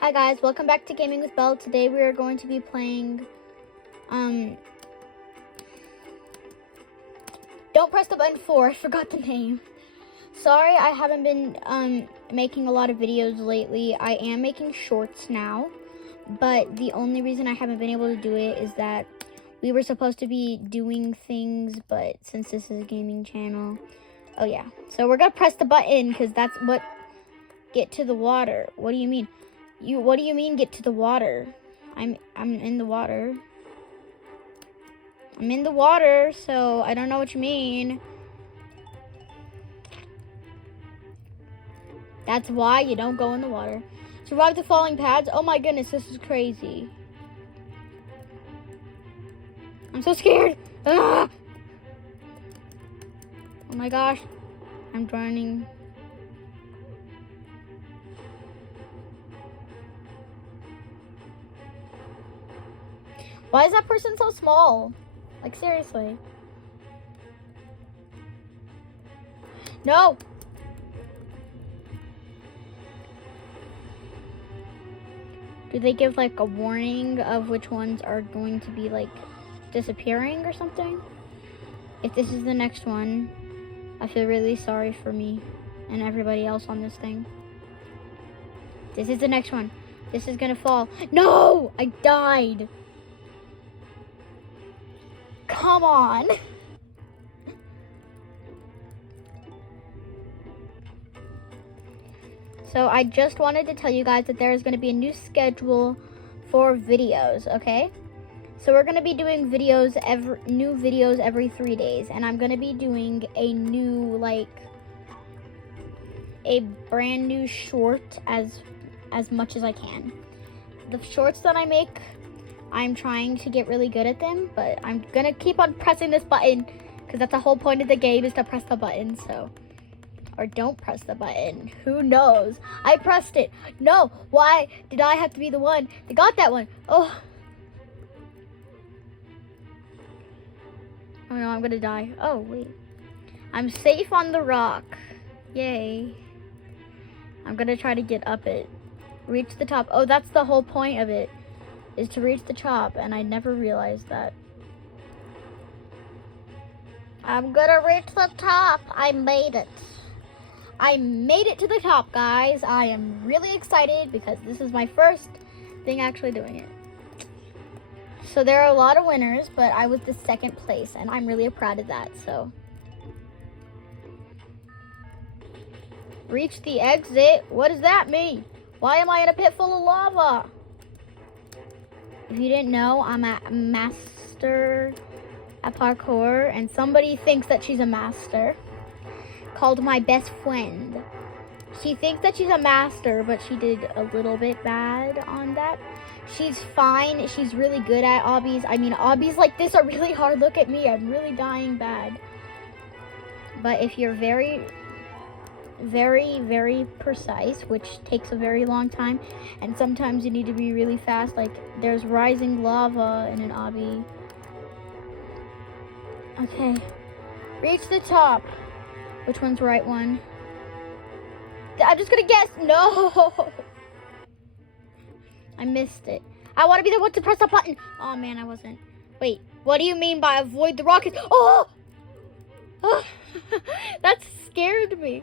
Hi guys, welcome back to Gaming with Belle. Today we are going to be playing, Don't Press the Button 4, I forgot the name. Sorry I haven't been, making a lot of videos lately. I am making shorts now, but the only reason I haven't been able to do it is that we were supposed to be doing things, but since this is a gaming channel, oh yeah. So we're gonna press the button, because that's what, get to the water. What do you mean? What do you mean get to the water? I'm in the water. I'm in the water, so I don't know what you mean. That's why you don't go in the water. Survive the falling pads. Oh my goodness, this is crazy. I'm so scared. Ah! Oh my gosh. I'm drowning. Why is that person so small? Like, seriously. No! Do they give, like, a warning of which ones are going to be, like, disappearing or something? If this is the next one, I feel really sorry for me and everybody else on this thing. This is the next one. This is gonna fall. No! I died! Come on. So I just wanted to tell you guys that there is going to be a new schedule for videos, okay? So we're going to be doing new videos every 3 days, and I'm going to be doing a new, like, a brand new short as much as I can. The shorts that I make, I'm trying to get really good at them, but I'm gonna keep on pressing this button because that's the whole point of the game, is to press the button. So, or don't press the button. Who knows? I pressed it. No, why did I have to be the one that got that one? Oh no, I'm gonna die. Oh wait, I'm safe on the rock. Yay. I'm gonna try to get up it. Reach the top. Oh, that's the whole point of it, is to reach the top, and I never realized that. I'm gonna reach the top. I made it. I made it to the top, guys. I am really excited because this is my first thing actually doing it. So there are a lot of winners, but I was the second place, and I'm really proud of that, so. Reach the exit? What does that mean? Why am I in a pit full of lava? If you didn't know, I'm a master at parkour, and somebody thinks that she's a master, called my best friend. She thinks that she's a master, but she did a little bit bad on that. She's fine. She's really good at obbies. I mean, obbies like this are really hard. Look at me. I'm really dying bad. But if you're very, very precise, which takes a very long time, and sometimes you need to be really fast, like there's rising lava in an obby. Okay, reach the top. Which one's the right one? I'm just gonna guess. No, I missed it. I want to be the one to press the button. Oh man, I wasn't. Wait, what do you mean by avoid the rockets? Oh, that scared me.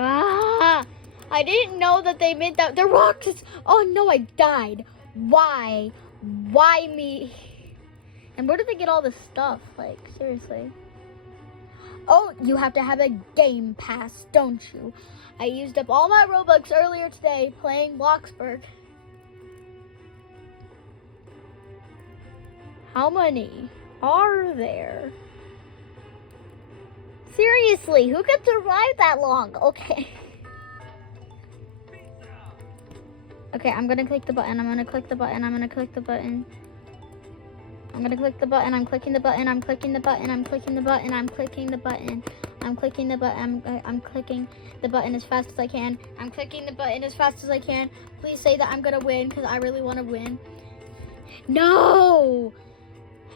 Ah, I didn't know that they meant that. The rockets. Oh no, I died. Why? Why me? And where did they get all this stuff? Like, seriously. Oh, you have to have a game pass, don't you? I used up all my Robux earlier today playing Bloxburg. How many are there? Seriously, who could survive that long? Okay. Okay, I'm gonna click the button. I'm gonna click the button. I'm gonna click the button. I'm gonna click the button. I'm clicking the button. I'm clicking the button. I'm clicking the button. I'm clicking the button. I'm clicking the button. I'm clicking the button as fast as I can. I'm clicking the button as fast as I can. Please say that I'm gonna win, because I really want to win. No!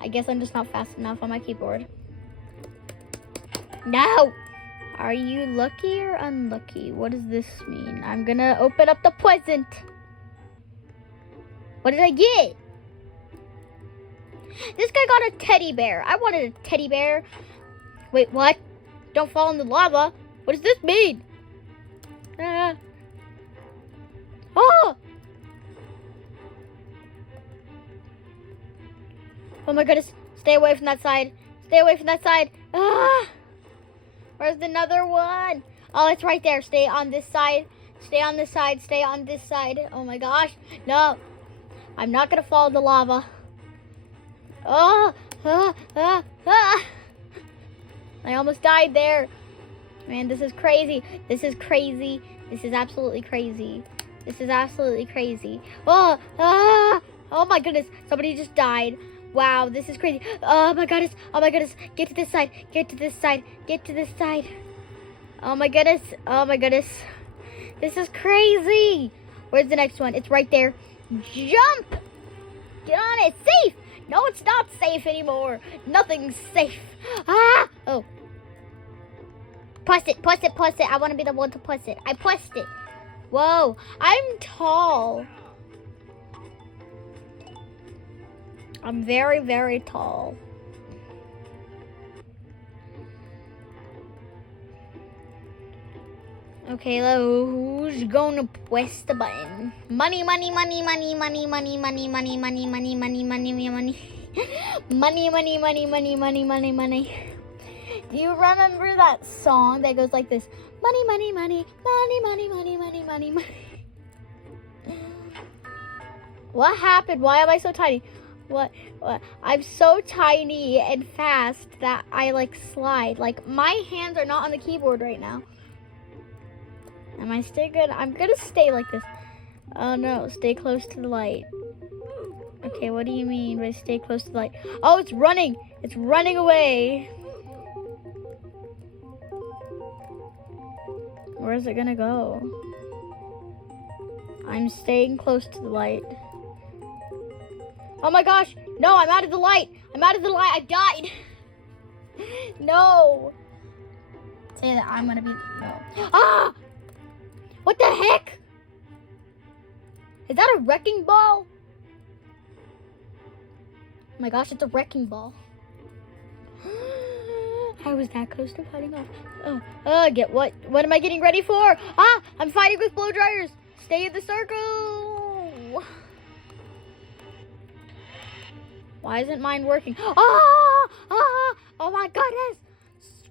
I guess I'm just not fast enough on my keyboard. No! Are you lucky or unlucky? What does this mean? I'm gonna open up the present. What did I get? This guy got a teddy bear. I wanted a teddy bear. Wait, what? Don't fall in the lava. What does this mean? Oh! Oh my goodness. Stay away from that side. Stay away from that side. Ah! Where's another one? Oh, it's right there. Stay on this side. Stay on this side. Stay on this side. Oh my gosh. No. I'm not going to fall in the lava. Oh! I almost died there. Man, this is crazy. This is crazy. This is absolutely crazy. This is absolutely crazy. Oh! Oh my goodness. Somebody just died. Wow, this is crazy. Oh my goodness. Oh my goodness. Get to this side. Get to this side. Get to this side. Oh my goodness. Oh my goodness. This is crazy. Where's the next one? It's right there. Jump! Get on it. Safe! No, it's not safe anymore. Nothing's safe. Ah! Oh. Press it. Press it. Press it. I want to be the one to press it. I pressed it. Whoa. I'm tall. I'm very, very tall. Okay, who's gonna press the button? Money, money, money, money, money, money, money, money, money, money, money, money, money, money. Money, money, money, money, money, money, money. Do you remember that song that goes like this? Money, money, money, money, money, money, money, money, money. What happened? Why am I so tiny? What? I'm so tiny and fast that I like slide. Like my hands are not on the keyboard right now. Am I still good? I'm gonna stay like this. Oh no, stay close to the light. Okay, what do you mean by stay close to the light? Oh, it's running! It's running away! Where is it gonna go? I'm staying close to the light. Oh my gosh! No, I'm out of the light! I'm out of the light! I died! No! Say that I'm gonna be... No. Ah! What the heck? Is that a wrecking ball? Oh my gosh, it's a wrecking ball. I was that close to fighting off. Get what? What am I getting ready for? Ah, I'm fighting with blow dryers. Stay in the circle. Why isn't mine working? Oh my goodness.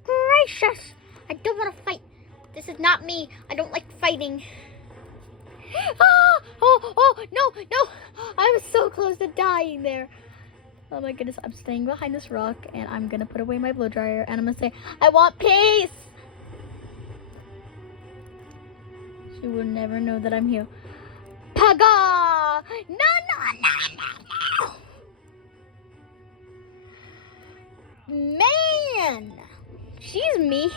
Gracious. I don't want to fight. This is not me. I don't like fighting. No. I was so close to dying there. Oh my goodness, I'm staying behind this rock and I'm gonna put away my blow dryer and I'm gonna say, I want peace! She will never know that I'm here. Paga! No! Man! She's me.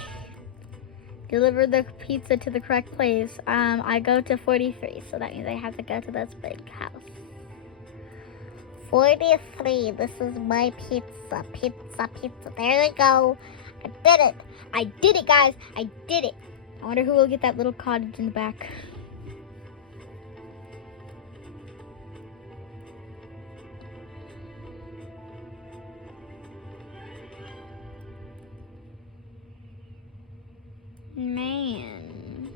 Deliver the pizza to the correct place. I go to 43, so that means I have to go to this big house. 43, this is my pizza. There we go. I did it, guys. I did it. I wonder who will get that little cottage in the back. Man.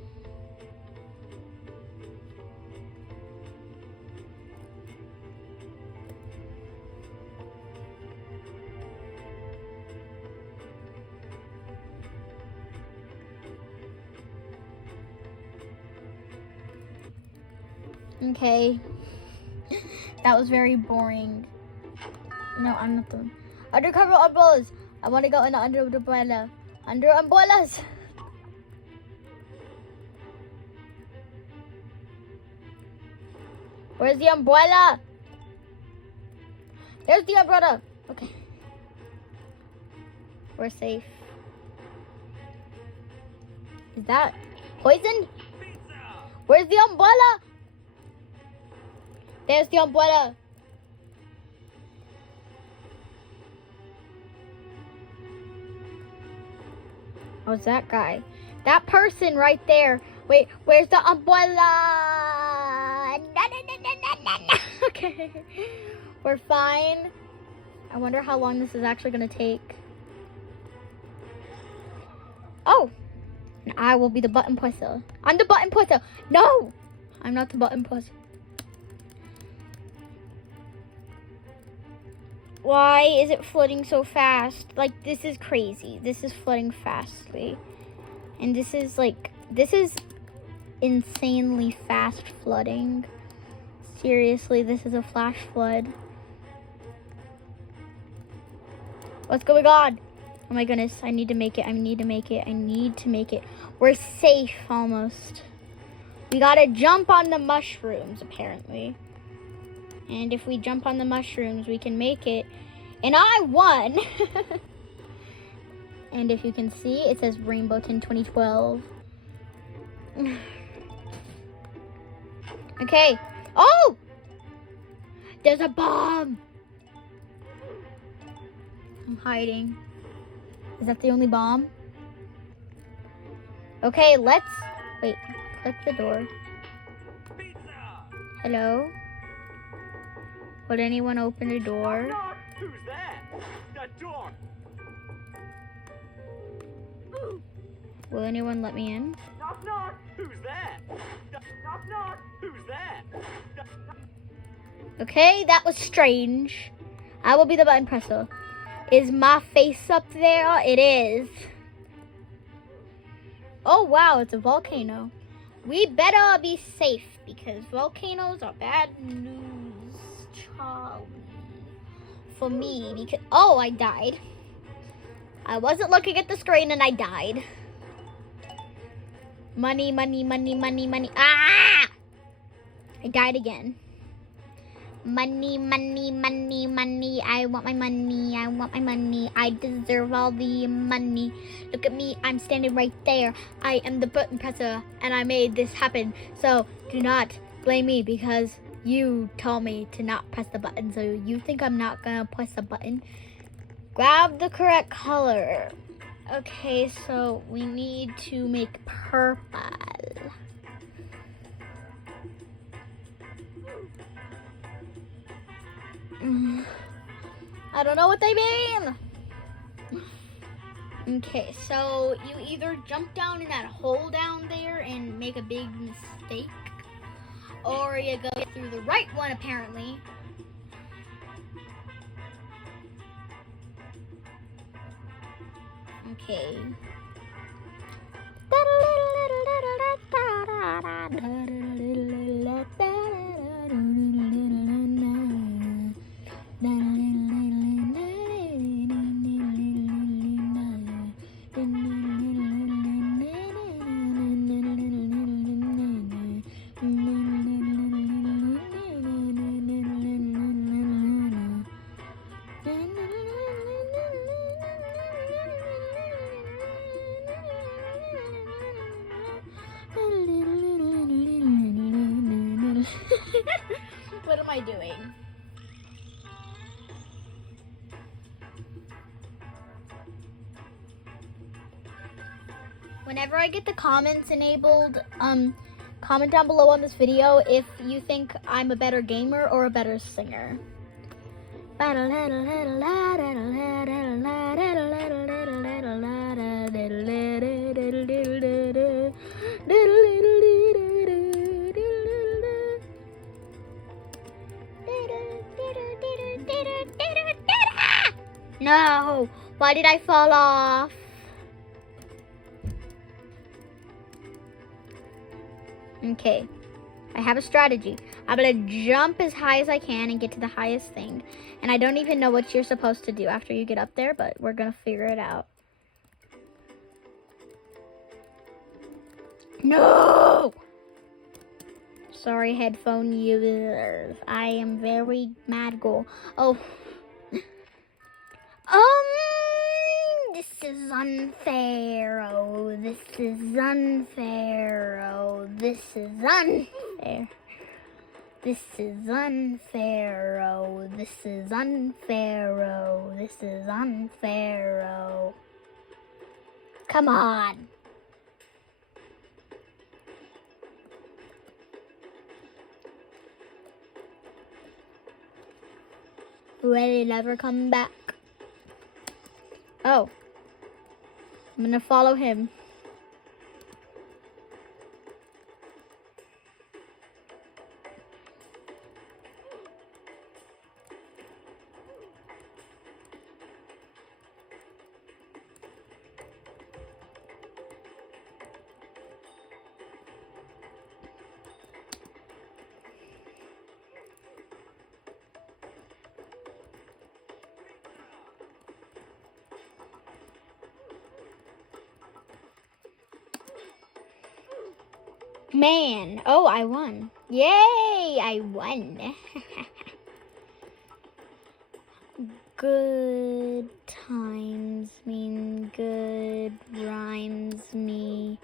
Okay. That was very boring. No, I'm not doing. Undercover umbrellas. I want to go in the under umbrella. Under umbrellas. Where's the umbrella? There's the umbrella. Okay. We're safe. Is that poisoned? Where's the umbrella? There's the umbrella. How's that guy? That person right there. Wait, where's the umbrella? No. Okay. We're fine. I wonder how long this is actually going to take. Oh. And I will be the button pusher. I'm the button pusher. No. I'm not the button pusher. Why is it flooding so fast? Like, this is crazy. This is flooding fastly. And this is insanely fast flooding. Seriously, this is a flash flood. What's going on? Oh my goodness, I need to make it. I need to make it. I need to make it. We're safe almost. We gotta jump on the mushrooms, apparently. And if we jump on the mushrooms, we can make it. And I won! And if you can see, it says Rainbowton 2012. Okay. Oh! There's a bomb! I'm hiding. Is that the only bomb? Okay, let's... Wait, click the door. Hello? Would anyone open the door? Knock, knock. Who's that? The door. Will anyone let me in? Knock, knock. Who's that? Knock, knock. Who's that? Okay, that was strange. I will be the button presser. Is my face up there? It is. Oh, wow, it's a volcano. We better be safe because volcanoes are bad news, Charlie. For me, because... Oh, I died. I wasn't looking at the screen and I died. Money, money, money, money, money. Ah! I died again. Money, money, money, money. I want my money. I want my money. I deserve all the money. Look at me. I'm standing right there. I am the button presser and I made this happen. So do not blame me because you told me to not press the button. So you think I'm not gonna press the button? Grab the correct color. Okay, so we need to make purple. I don't know what they mean. Okay, so you either jump down in that hole down there and make a big mistake, or you go through the right one apparently. Okay. What am I doing? Whenever I get the comments enabled, comment down below on this video if you think I'm a better gamer or a better singer. No! Why did I fall off? Okay, I have a strategy. I'm gonna jump as high as I can and get to the highest thing. And I don't even know what you're supposed to do after you get up there, but we're gonna figure it out. No! Sorry, headphone users. I am very mad girl. Oh. This is unfair. Oh, this is unfair. Oh, this is unfair. This is unfair. Oh, this is unfair. Oh, this is unfair. Oh. Come on. Will it never come back? Oh. I'm gonna follow him. Man, oh, I won. Yay, I won. Good times mean good rhymes me.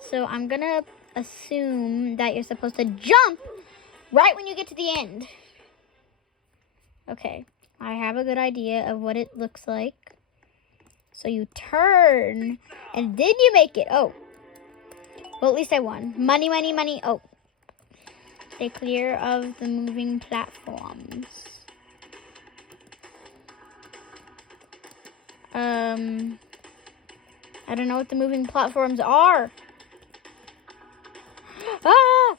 So I'm gonna assume that you're supposed to jump right when you get to the end. Okay, I have a good idea of what it looks like. So you turn, and then you make it. Oh. Well, at least I won. Money, money, money. Oh. Stay clear of the moving platforms. I don't know what the moving platforms are. Ah!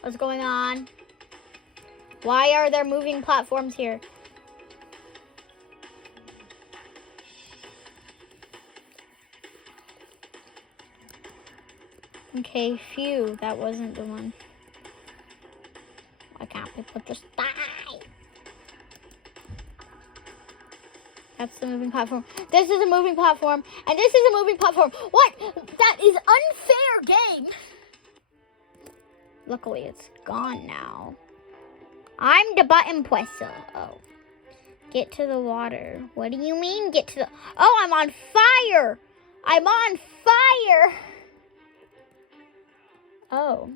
What's going on? Why are there moving platforms here? Okay, phew, that wasn't the one. Why can't we put this die? That's the moving platform. This is a moving platform, and this is a moving platform. What? That is unfair game. Luckily, it's gone now. I'm the button presser. Oh. Get to the water. What do you mean get to the... Oh, I'm on fire. I'm on fire. Oh.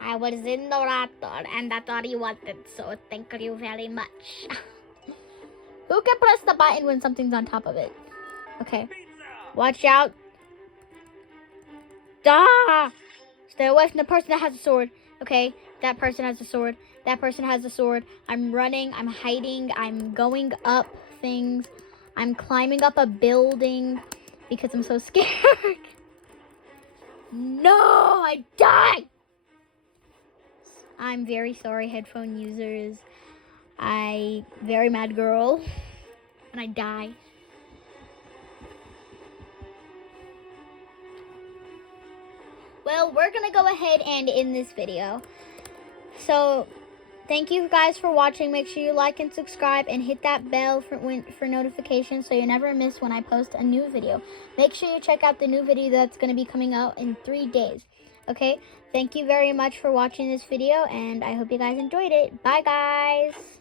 I was in the water and that's all you wanted, so thank you very much. Who can press the button when something's on top of it? Okay. Watch out. Ah! Stay away from the person that has a sword. Okay, that person has a sword. That person has a sword. I'm running. I'm hiding. I'm going up things. I'm climbing up a building because I'm so scared. No, I died. I'm very sorry, headphone users. I very mad girl. And I die. Well, we're gonna go ahead and end this video. So, thank you guys for watching. Make sure you like and subscribe and hit that bell for notifications so you never miss when I post a new video. Make sure you check out the new video that's gonna be coming out in 3 days. Okay, thank you very much for watching this video, and I hope you guys enjoyed it. Bye, guys.